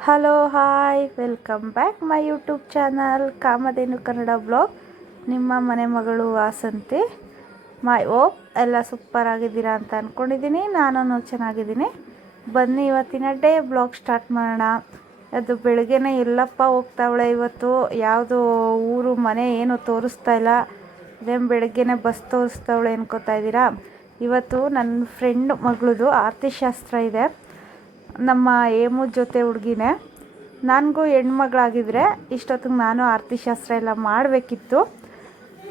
Hello hi welcome back my YouTube channel Kamadhenu Kannada blog ನಿಮ್ಮ ಮನೆ ಮಗಳು ವಾಸಂತಿ ಮೈ ಓಪ್ ಎಲ್ಲ ಸೂಪರ್ ಆಗಿದ್ದೀರಾ ಅಂತ ಅಂದ್ಕೊಂಡಿದ್ದೀನಿ ನಾನು ಚೆನ್ನಾಗಿದ್ದೀನಿ ಬನ್ನಿ ಇವತ್ತಿನ ಡೇ ಬ್ಲಾಗ್ ಸ್ಟಾರ್ಟ್ ಮಾಡೋಣ ಅದು ಬೆಳಗ್ಗೆನೇ ಎಲ್ಲಪ್ಪ ಹೋಗ್ತಾವಳೆ ಇವತ್ತು ಯಾವುದು ಊರು ಮನೆ ಏನು ತೋರಿಸ್ತಾ ಇಲ್ಲ ಅದೇನು ಬೆಳಗ್ಗೆನೇ ಬಸ್ ತೋರಿಸ್ತಾವಳೆ ಅನ್ಕೋತಾ ಇದ್ದೀರಾ ಇವತ್ತು ನನ್ನ ಫ್ರೆಂಡ್ ಮಗಳದು ಆರತಿ ಶಾಸ್ತ್ರ ಇದೆ ನಮ್ಮ ಏಮು ಜೊತೆ ಹುಡುಗಿನೇ. ನನಗೂ ಹೆಣ್ಮಗಳಾಗಿದ್ದರೆ ಇಷ್ಟೊತ್ತಿಗೆ ನಾನು ಆರತಿ ಶಾಸ್ತ್ರ ಎಲ್ಲ ಮಾಡಬೇಕಿತ್ತು.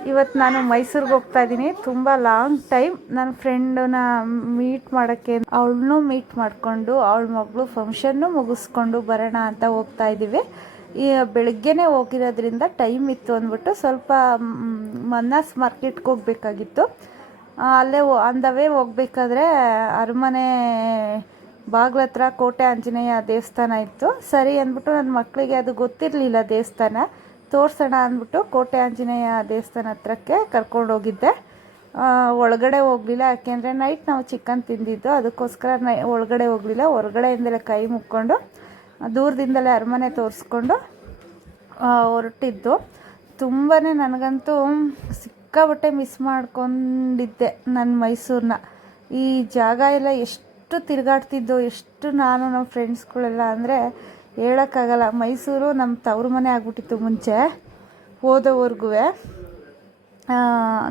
ಇವತ್ತು ನಾನು ಮೈಸೂರಿಗೆ ಹೋಗ್ತಾ ಇದ್ದೀನಿ. ತುಂಬ ಲಾಂಗ್ ಟೈಮ್ ನನ್ನ ಫ್ರೆಂಡನ್ನ ಮೀಟ್ ಮಾಡೋಕ್ಕೆ ಅವಳನ್ನು ಮೀಟ್ ಮಾಡಿಕೊಂಡು, ಅವಳ ಮಗಳು ಫಂಕ್ಷನ್ನು ಮುಗಿಸ್ಕೊಂಡು ಬರೋಣ ಅಂತ ಹೋಗ್ತಾ ಇದ್ದೀವಿ. ಈ ಬೆಳಗ್ಗೆನೇ ಹೋಗಿರೋದ್ರಿಂದ ಟೈಮ್ ಇತ್ತು ಅಂದ್ಬಿಟ್ಟು ಸ್ವಲ್ಪ ಮನ್ನಾಸ್ ಮಾರ್ಕೆಟ್ಗೆ ಹೋಗ್ಬೇಕಾಗಿತ್ತು. ಅಲ್ಲೇ ಆನ್ ದ ವೇ ಹೋಗ್ಬೇಕಾದ್ರೆ ಅರಮನೆ ಬಾಗ್ಲ ಹತ್ರ ಕೋಟೆ ಆಂಜನೇಯ ದೇವಸ್ಥಾನ ಇತ್ತು. ಸರಿ ಅಂದ್ಬಿಟ್ಟು ನನ್ನ ಮಕ್ಕಳಿಗೆ ಅದು ಗೊತ್ತಿರಲಿಲ್ಲ ದೇವಸ್ಥಾನ. ತೋರಿಸೋಣ ಅಂದ್ಬಿಟ್ಟು ಕೋಟೆ ಆಂಜನೇಯ ದೇವಸ್ಥಾನ ಹತ್ರಕ್ಕೆ ಕರ್ಕೊಂಡು ಹೋಗಿದ್ದೆ. ಆ, ಒಳಗಡೆ ಹೋಗಲಿಲ್ಲ. ಯಾಕೆಂದರೆ ನೈಟ್ ನಾವು ಚಿಕನ್ ತಿಂದಿದ್ದು. ಅದಕ್ಕೋಸ್ಕರ ನೈ ಒಳಗಡೆ ಹೋಗಲಿಲ್ಲ. ಹೊರಗಡೆಯಿಂದಲೇ ಕೈ ಮುಕ್ಕೊಂಡು ದೂರದಿಂದಲೇ ಅರಮನೆ ತೋರಿಸ್ಕೊಂಡು ಹೊರಟಿದ್ದು. ತುಂಬಾ ನನಗಂತೂ ಸಿಕ್ಕಾಬಟ್ಟೆ ಮಿಸ್ ಮಾಡ್ಕೊಂಡಿದ್ದೆ ನನ್ನ ಮೈಸೂರನ್ನ ಈ ಜಾಗ ಎಲ್ಲ ಎಷ್ಟು ತಿರುಗಾಡ್ತಿದ್ದೋ, ಎಷ್ಟು ನಾನು ನಮ್ಮ ಫ್ರೆಂಡ್ಸ್ಗಳೆಲ್ಲ ಅಂದರೆ ಹೇಳೋಕ್ಕಾಗಲ್ಲ. ಮೈಸೂರು ನಮ್ಮ ತವ್ರ ಮನೆ ಆಗ್ಬಿಟ್ಟಿತ್ತು ಮುಂಚೆ ಹೋದವರೆಗೂ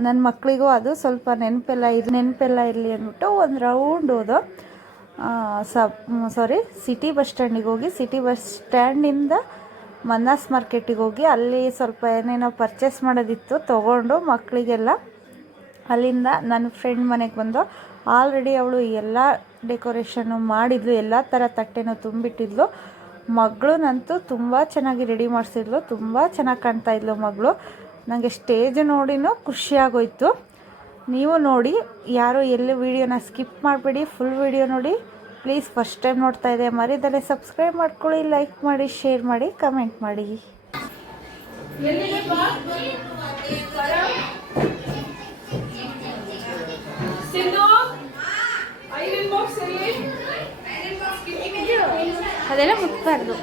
ನನ್ನ ಮಕ್ಕಳಿಗೂ ಅದು ಸ್ವಲ್ಪ ನೆನಪೆಲ್ಲ ಇದು ನೆನಪೆಲ್ಲ ಇರಲಿ ಅಂದ್ಬಿಟ್ಟು ಒಂದು ರೌಂಡ್ ಹೋದು. ಸಬ್ ಸಾರಿ ಸಿಟಿ ಬಸ್ ಸ್ಟ್ಯಾಂಡಿಗೆ ಹೋಗಿ ಸಿಟಿ ಬಸ್ ಸ್ಟ್ಯಾಂಡಿಂದ ಮನ್ನಾಸ್ ಮಾರ್ಕೆಟಿಗೆ ಹೋಗಿ, ಅಲ್ಲಿ ಸ್ವಲ್ಪ ಏನೇನೋ ಪರ್ಚೇಸ್ ಮಾಡೋದಿತ್ತು ತೊಗೊಂಡು ಮಕ್ಕಳಿಗೆಲ್ಲ ಅಲ್ಲಿಂದ ನನ್ನ ಫ್ರೆಂಡ್ ಮನೆಗೆ ಬಂದು ಆಲ್ರೆಡಿ ಅವಳು ಎಲ್ಲ ಡೆಕೋರೇಷನ್ನು ಮಾಡಿದ್ಲು, ಎಲ್ಲ ಥರ ತಟ್ಟೆನೂ ತುಂಬಿಟ್ಟಿದ್ಲು. ಮಗಳನ್ನಂತೂ ತುಂಬ ಚೆನ್ನಾಗಿ ರೆಡಿ ಮಾಡಿಸಿದ್ಲು, ತುಂಬ ಚೆನ್ನಾಗಿ ಕಾಣ್ತಾ ಇದ್ಲು ಮಗಳು. ನನಗೆ ಸ್ಟೇಜ್ ನೋಡಿನೂ ಖುಷಿಯಾಗೋಯ್ತು. ನೀವು ನೋಡಿ, ಯಾರು ಎಲ್ಲೂ ವೀಡಿಯೋನ ಸ್ಕಿಪ್ ಮಾಡಬೇಡಿ ಫುಲ್ ವೀಡಿಯೋ ನೋಡಿ. ಪ್ಲೀಸ್ ಫಸ್ಟ್ ಟೈಮ್ ನೋಡ್ತಾ ಇದೆ ಮರಿದಲ್ಲೇ ಸಬ್ಸ್ಕ್ರೈಬ್ ಮಾಡ್ಕೊಳ್ಳಿ ಲೈಕ್ ಮಾಡಿ ಶೇರ್ ಮಾಡಿ ಕಮೆಂಟ್ ಮಾಡಿ. ಸಿಂಧು? ಅದೆಲ್ಲ ಮುಟ್ಬಾರ್ದು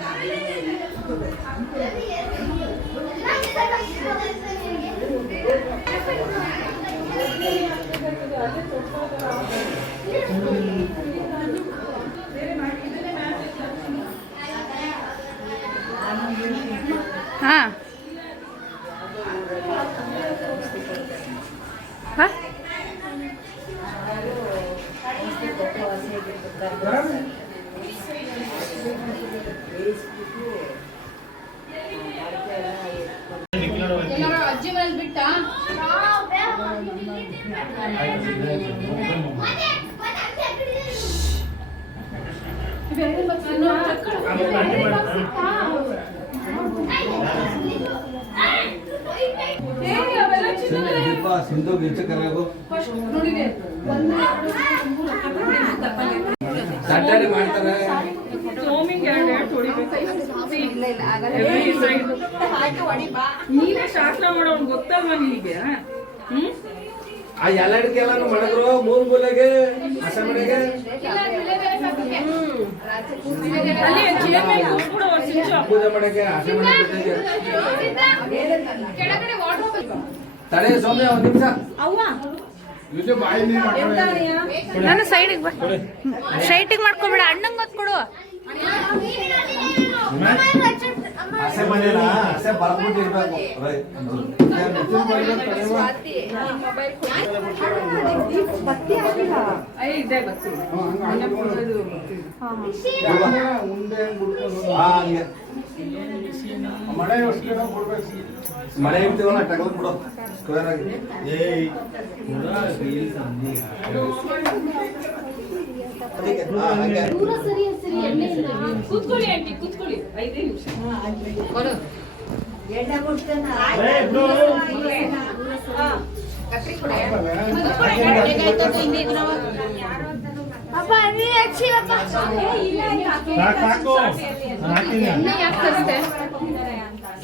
ಹಾಂ ಸಿಂಧು ಗಿಚ್ಚ ಕರೆಗು ನೋಡಿದೆ ಸಂಡೇ ಮಾಡ್ತಾರೆ. ನೀನೇ ಶಾಸ್ತ್ರ ಮಾಡೋನ್ ಗೊತ್ತಲ್ವಾ ನಿನಗೆ ಹ್ಮ್? ಆ ಎಲ್ಲಡಿಕೆ ಎಲ್ಲಾನು ಮಾಡಿದ್ರು ಮೂರ್ ಮೂಲೆಗೆ ಅಸೆಂಬ್ಲಿಗೆ. ಪೂಜೆ ಮಾಡಕ್ಕೆ ಚೇರ್ ಮೇಲೆ ಕೂತ್ಬಿಡು ಒಂದ್ ನಿಮಿಷ. ಜೊತೆಗೆ ತಡೆ ಸೌಮ್ಯ ಒಂದ್ ನಿಮಿಷ ನಾನು ಸೈಡಿಗೆ ಬಾ. ಸ್ಟ್ರೈಟಿಗೆ ಮಾಡ್ಕೊಬೇಡ ಅಣ್ಣಂಗೆ ಹೊತ್ತು ಕೊಡು. ಹಸೆ ಮನೆನ? ಹಸೆ ಹಾ, ಹಂಗೆ. ಮಳೆ ಇರ್ತೀವಲ್ಲ ಟಗಲ್ ಬಿಡು. ಸ್ಕ್ವೇರ್ ಆಗಿ. ಹಾ, ಹಂಗೆ. ಕೂತ್ಕೊಳ್ಳಿ ಆಂಟಿ ಕೂತ್ಕೊಳ್ಳಿ. ಐದೇ ನಿಮಿಷ. ಫ್ಯಾನ್ ಆಫ್ ಮಾಡಿದ್ದೀರಾ ನೋಡು ಎಷ್ಟು ಮಂತ್ರ ಅರ್ಧ ಅನ್ನೆಸೆಸರಿ ಯಾವುದು ಅಷ್ಟು ಹೌದೌದು ಸಣ್ಣ ಆಗಿದೆ ಈಗ ತಂದೆ ಹೋಗಿ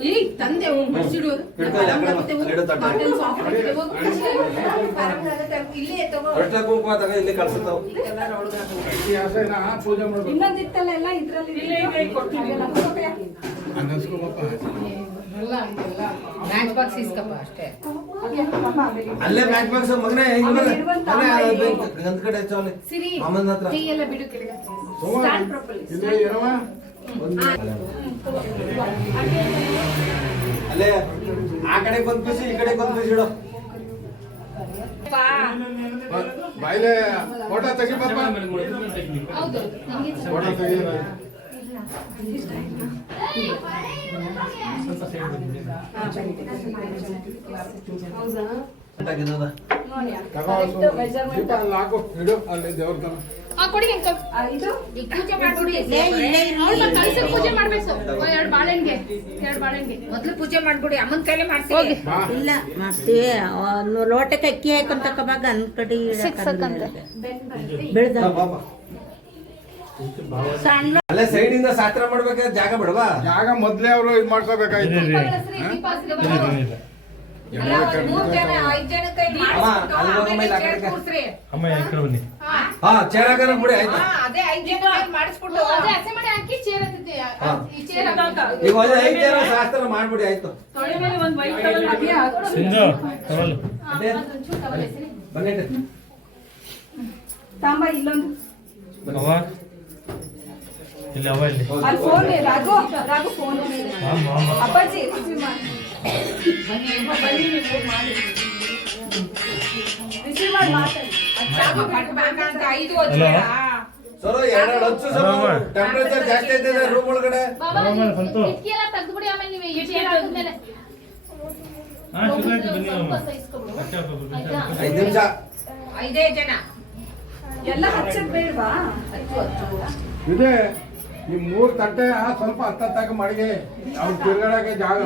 ಬಾ. ತಂದೆ ತಗ. ಇಲ್ಲಿ ಕಳ್ಸುತ್ತಾವ ಇನ್ನೊಂದಿತ್ತಲ್ಲ ಎಲ್ಲ ಇದ್ರಲ್ಲಿ ಮ್ಯಾಚ್ ಬಾಕ್ಸ್ ಇಸ್ಕಪ್ಪ ಅಷ್ಟೇ. ಅಲ್ಲೇ ಮ್ಯಾಚ್ ಬಾಕ್ಸ್ ಮಗನೇ ಗಂಧ ಕಡೆ. ಸಿರಿ ಹತ್ರ. ಬಿಡು ಕೆಳಗೆ ಅಲ್ಲೇ ಆ ಕಡೆ ಬಂದ್ ಪೀಸ್ ಈ ಕಡೆ ಬಂದ್ ಪೀಸ್ ಇಡು. ಬಾಯ್ಲೆ ಫೋಟೋ ತೆಗಿ ಫೋಟೋ. ತಗೋ ಅಲ್ಲಿ ಹಾಕು ಇಡು ಅಲ್ಲಿ ದೇವ್ರ ಕೊಡಿ ಅಂಕಲ್ ಇದು? ಪೂಜೆ ಮಾಡ್ಬಿಡಿ ಕಳ್ಸಿ ಪೂಜೆ ಮಾಡ್ಬೇಕು. ಎರಡು ಎರಡು ಮೊದ್ಲು ಪೂಜೆ ಮಾಡ್ಬಿಡಿ ಅಮ್ಮನ ಕೈಲೇ ಮಾಡ್ತೀವಿ. ಇಲ್ಲ ಮಾಡ್ತೀವಿ ಲೋಟಕ್ಕೆ ಅಕ್ಕಿ ಹಾಕೊಂಡ್ ತಕೋಬಾಗ ಅನ್ ಕಡೆ ಬೆಳ್ದ. ಸಣ್ಣ ಅಲ್ಲೇ ಸೈಡ್ ಇಂದ ಮಾಡ್ಬೇಕಾದ್ರೆ ಜಾಗ ಬಿಡವಾ? ಜಾಗ ಮೊದ್ಲೇ ಅವರು ಇದು ಮಾಡ್ಕೋಬೇಕಾಯ್ತು. ಅಮ್ಮ, ಅಮ್ಮ ಈ ಕಡೆ ಬನ್ನಿ ಹಾ. ಹಾ ಚೇರಾಗನ ಬಿಡಿ ಆಯ್ತಾ? ಹಾ, ಅದೇ ಐದ್ ಜನ ಕೈಲಿ ಮಾಡಿಸ್ಬಿಟ್ಟು ಅದೇ ಹಸೆ ಮಾಡಿ ಹಾಕಿ ಚೇರ್ ಹತ್ತಿದ್ದೆ ಹಾ. ಈ ಚೇರ್ ಹಾಕಿ. ಈಗ ಒಂದ್ ಐದ್ ಜನ ಶಾಸ್ತ್ರ ಮಾಡ್ಬಿಡಿ ಆಯ್ತು. ತೊಳೆ ಮೇಲೆ ಒಂದ್ ವೈಟ್ ಕಲರ್ ಹಾಕಿ ಸಿಂಧು ತಗೊಳ್ಳು. ಹಾ, ಅದೇ. ಅದೊಂಚೂರು ತಗೊಳ್ಳಿ ಸರಿ. ಬನ್ನಿ ತಾಂಬ ಇಲ್ಲೊಂದು. ಅವ? ಇಲ್ಲಿ ಅವ ಇಲ್ಲಿ. ಅಲ್ಲಿ ಫೋನ್ ರಾಘು ರಾಘು ಫೋನ್ ಮಾಮ ಮಾಮ. ಅಪ್ಪಾಜಿ ರಿಸೀವ್ ಮಾಡಿ ರಿಸೀವ್ ಮಾಡಿ ಮಾತಾಡಿ. ಅಂತ ಐದು ಹಲೋ ಸರ್ ಎರಡೆರಡು ಹಚ್ಚು ಸರ್ ಅಮ್ಮ. ಟೆಂಪರೇಚರ್ ಜಾಸ್ತಿ ರೂಮ್ ಒಳಗಡೆ. ಐದ್ ನಿಮಿಷ. ಐದೇ ಜನ. ಎಲ್ಲ ಹಚ್ಚದ್ ಬೇಡವಾ? ಇದೆ. ನಿಮ್ ಮೂರ್ ತಟ್ಟೆ ಸ್ವಲ್ಪ ಹತ್ತತ್ತಾಗ ಮಾಡಿದೆ. ಅವ್ರು ತಿರ್ಗಾಡಕ್ಕೆ ಜಾಗ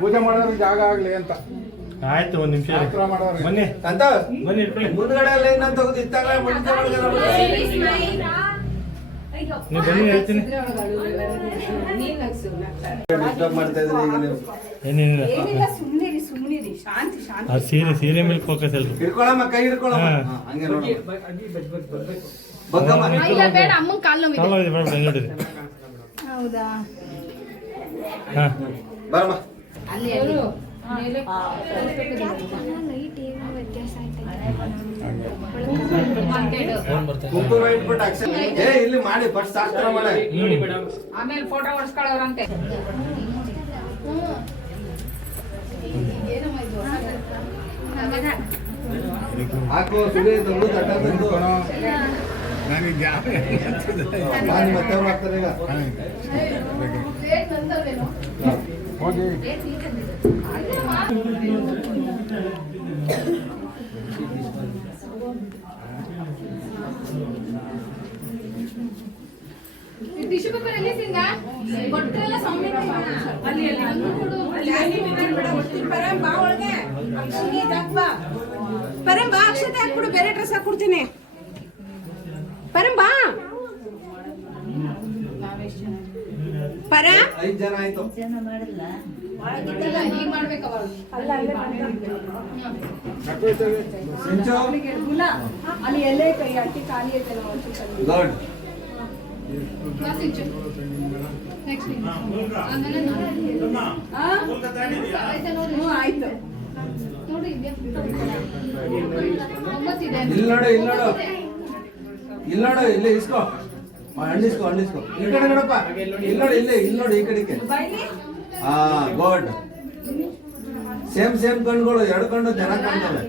ಪೂಜೆ ಮಾಡೋರಿಗೆ ಜಾಗ ಆಗ್ಲಿ ಅಂತ. ಆಯ್ತು ಒಂದ್ ನಿಮಿಷ ಬನ್ನಿ. ಅಂತ ಬನ್ನಿ ಮುಂದ್ಗಡೆ. ನೀವು ಬನ್ನಿ ಹೇಳ್ತೀನಿ. ಏನಿಲ್ಲ. ಆ ಸೀರೆ ಸೀರೆ ಮೇಲೆ ಫೋಕಸ್ ಅಲ್ರಿ. ಹಿಡ್ಕೊಳಮ್ಮ ಕೈ ಹಿಡ್ಕೊಳಮ್ಮ. ಹಾ. ಹಾ, ಹಂಗೆ ನೋಡು. ಬಗ್ಗಮ್ಮ ಆ, ಇಲ್ಲ ಬೇಡ ಅಮ್ಮನ್ ಕಾಲ್ ನೋವಿದೆ. ಕಾಲ ಇದೆ ಬೇಡ ಬಂದಿಡ್ರಿ ಹೌದಾ? ಹಾ. ಬರಮ್ಮ. ಅಲ್ಲಿ. ಇಲ್ಲಿ ಮಾಡಿ ಫಸ್ಟ್ ಶಾಸ್ತ್ರ ಮಾಡಿ ಆಮೇಲೆ ಫೋಟೋ ಹೊಡ್ಸ್ಕೊಳ್ಳೋರಂತೆ ಸುಳಿ ನನಗೆ ಮತ್ತೆ ಮಾಡ್ತಾರೆ ಈಗ. ಹೋಗಿ. ಟಿಶ್ಯೂ ಪೇಪರ್ ಎಲ್ಲಿ ಸಿಂಗ ಕೊಟ್ರೆಲ್ಲ ಸೌಮ್ಯ ಅಲ್ಲಿ ಅಲ್ಲಿ ಕೊಡು ಪರಂ ಬಾ ಅಕ್ಷತೆ ಹಾಕ್ಬಿಡು ಬೇರೆ ಡ್ರೆಸ್ ಹಾಕ್ಬಿಡ್ತೀನಿ ಪರಂ ಬಾ. ಪರ ಐದ್ ಜನ ಆಯ್ತು. ಸಿಂಚು ಅಲ್ಲಿ ಎಲ್ಲೇ ಕೈ ಖಾಲಿ ಐತೆ? ಆಯ್ತಾ ಇಲ್ಲಿ ನೋಡು ಇಲ್ಲಿ ನೋಡು ಇಲ್ಲಿ ನೋಡು ಇಲ್ಲಿ ಇಸ್ಕೋ ಹಣ್ಣಿಸ್ಕೋ ಹಣ್ಣಿಸ್ಕೋ ಈ ಕಡೆ ನೋಡಪ್ಪ ಇಲ್ಲಿ ಇಲ್ಲಿ ಇಲ್ಲಿ ನೋಡಿ ಈ ಕಡೆಗೆ ಹಾ ಗೋಡ್ ಸೇಮ್ ಸೇಮ್ ಕಣ್ಗಳು ಎರಡು ಕಣ್ಣು ಜನ ಕಾಣ್ತವೆ.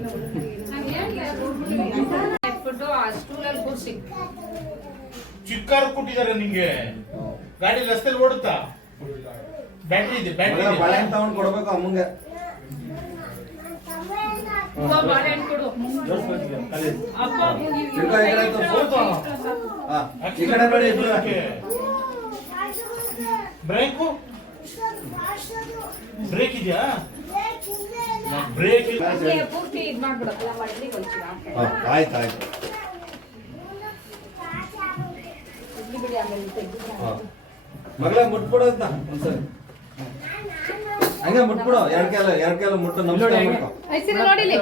ಚಿಕ್ಕಾರು ಕೊಟ್ಟಿದ್ದಾರೆ ನಿಂಗೆ ಗಾಡಿ ರಸ್ತೆಲಿ ಓಡುತ್ತಾ? ಬ್ಯಾಟ್ರಿ ಇದೆ ಬ್ಯಾಟ್ರಿ ಬಾಳೆಹಣ್ಣು ತಗೊಂಡು ಕೊಡ್ಬೇಕು ಅಮ್ಮಂಗೆ. ಬ್ರೇಕು ಬ್ರೇಕ್ ಇದೆಯಾ? ಬ್ರೇಕ್ ಆಯ್ತು ಆಯ್ತು. ಮಗಳೇ ಮುಟ್ಬಿಡು ಅಂತ ಒಂದ್ಸರಿ. ಹಂಗೆ ಮುಟ್ಬಿಡು ಎರಡ್ ಕಾಲ ಎರಡ್ ಕಾಲ ಮುಟ್ಟು ನಮಸ್ಕಾರ ಮಾಡ್ಕೊ ನೋಡಿಲಿ.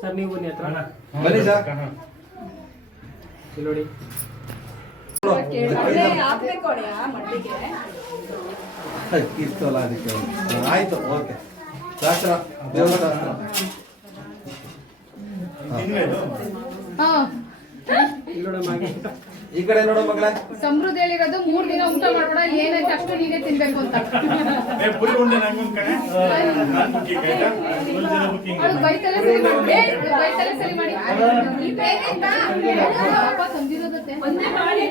ಸರ್ ನೀವು ಬನ್ನಿ ಹತ್ರ. ಬನ್ನಿ ಸರ್. ಇಲ್ಲಿ ನೋಡಿ. ಇರ್ತಲ್ಲ ಅದಕ್ಕೆ ಆಯಿತು ಓಕೆ. ಶಾಸ್ತ್ರ ದೇವರ ಶಾಸ್ತ್ರ. ಹಾ. ಈ ಕಡೆ ನೋಡು ಮಗಳ. ಸಮೃದ್ಧ ಹೇಳಿರೋದು ಮೂರ್ ದಿನ ಊಟ ಮಾಡೋಣ ಏನೈತೆ ಅಷ್ಟು ನೀನೇ ತಿನ್ಬೇಕು ಅಂತ. ಅದು ಬೈತಲೆ ಸರಿ ಮಾಡಿ. ಬೈತಲೆ ಸರಿ ಮಾಡಿ. ತಂದಿರೋದತ್ತೆ. ಒಂದೇ ಮಾಡಿ.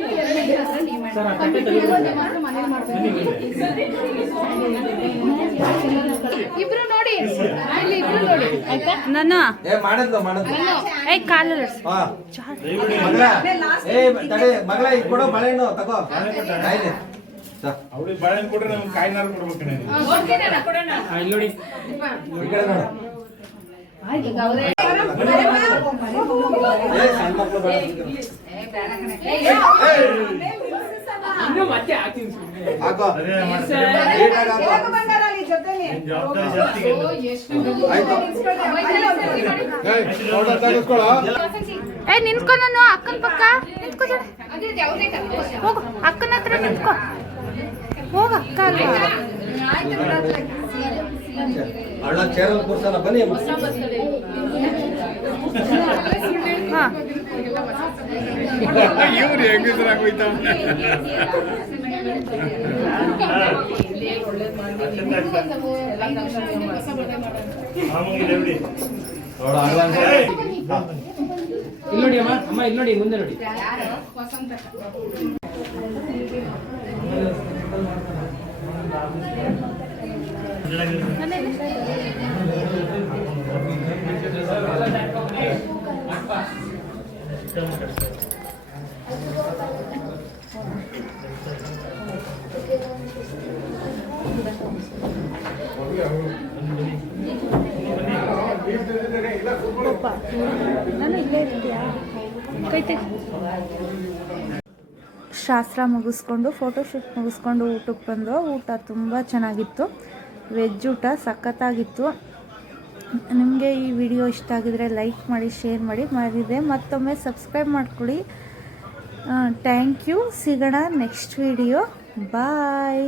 ಮನೇಲಿ ಮಾಡ್ಬೇಕು ಇಬ್ರು ನೋಡಿ. ಇಲ್ಲಿ ಇಬ್ರು ನೋಡಿ. ಆಯ್ತಾ? ನಾನು. ಏ ಮಾಡಿದ್ಲು ಮಾಡಿದ್ಲು. ಏ ಕಾಲು ಹಾ. ಮಗಳ ಏ ತಡೆ. ಮಗಳ ಈಗ ಕೊಡೋ ಬಾಳೆಹಣ್ಣು ತಗೋ. ಕಾಯಿಲೆ. ಅವಳಿಗೆ ಬಾಳೆಹಣ್ಣು ಕೊಟ್ರೆ ನಮ್ಗೆ ಕಾಯಿನಾರು ಕೊಡ್ಬೇಕು ನೋಡಿ. ಈ ಕಡೆ ನೋಡು. ಹಾಕೋ. ಜವಾಬ್ದಾರಿ ಏ ನಿಂತ್ಕೊ ನಾನು ಅಕ್ಕನ ಪಕ್ಕ. ನಿಂತ್ಕೊ ಹೋಗು ಅಕ್ಕನ ಹತ್ರ ನಿಂತ್ಕೊ. ಹೋಗ ಅಕ್ಕ ಅಲ್ವಾ ಇಲ್ಲಿ ನೋಡಿ ಅಮ್ಮ ಅಮ್ಮ ಇಲ್ಲಿ ನೋಡಿ ಮುಂದೆ ನೋಡಿ. ಶಾಸ್ತ್ರ ಮುಗಿಸ್ಕೊಂಡು ಫೋಟೋಶೂಟ್ ಮುಗಿಸ್ಕೊಂಡು ಊಟಕ್ಕೆ ಬಂದು ಊಟ ತುಂಬ ಚೆನ್ನಾಗಿತ್ತು. ವೆಜ್ ಊಟ ಸಖತ್ತಾಗಿತ್ತು. ನಿಮಗೆ ಈ ವಿಡಿಯೋ ಇಷ್ಟ ಆಗಿದರೆ ಲೈಕ್ ಮಾಡಿ ಶೇರ್ ಮಾಡಿ. ಮಾಡಿದೆ ಮತ್ತೊಮ್ಮೆ ಸಬ್ಸ್ಕ್ರೈಬ್ ಮಾಡ್ಕೊಳ್ಳಿ. ಥ್ಯಾಂಕ್ ಯು ಸಿಗೋಣ ನೆಕ್ಸ್ಟ್ ವಿಡಿಯೋ ಬಾಯ್